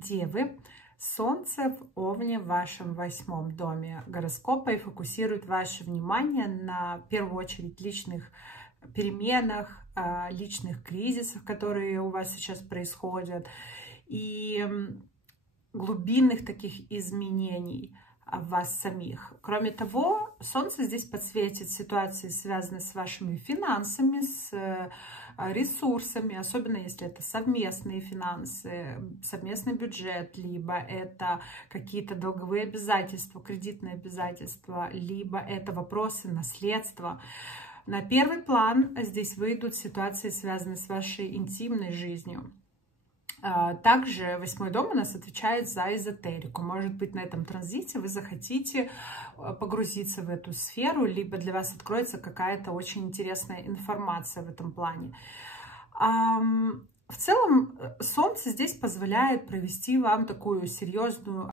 Девы, Солнце в Овне в вашем 8-м доме гороскопа и фокусирует ваше внимание на, в первую очередь, личных переменах, личных кризисах, которые у вас сейчас происходят, и глубинных таких изменений в вас самих. Кроме того, Солнце здесь подсветит ситуации, связанные с вашими финансами, с ресурсами, особенно если это совместные финансы, совместный бюджет, либо это какие-то долговые обязательства, кредитные обязательства, либо это вопросы наследства. На первый план здесь выйдут ситуации, связанные с вашей интимной жизнью. Также 8-й дом у нас отвечает за эзотерику. Может быть, на этом транзите вы захотите погрузиться в эту сферу, либо для вас откроется какая-то очень интересная информация в этом плане. В целом, Солнце здесь позволяет провести вам такую серьезную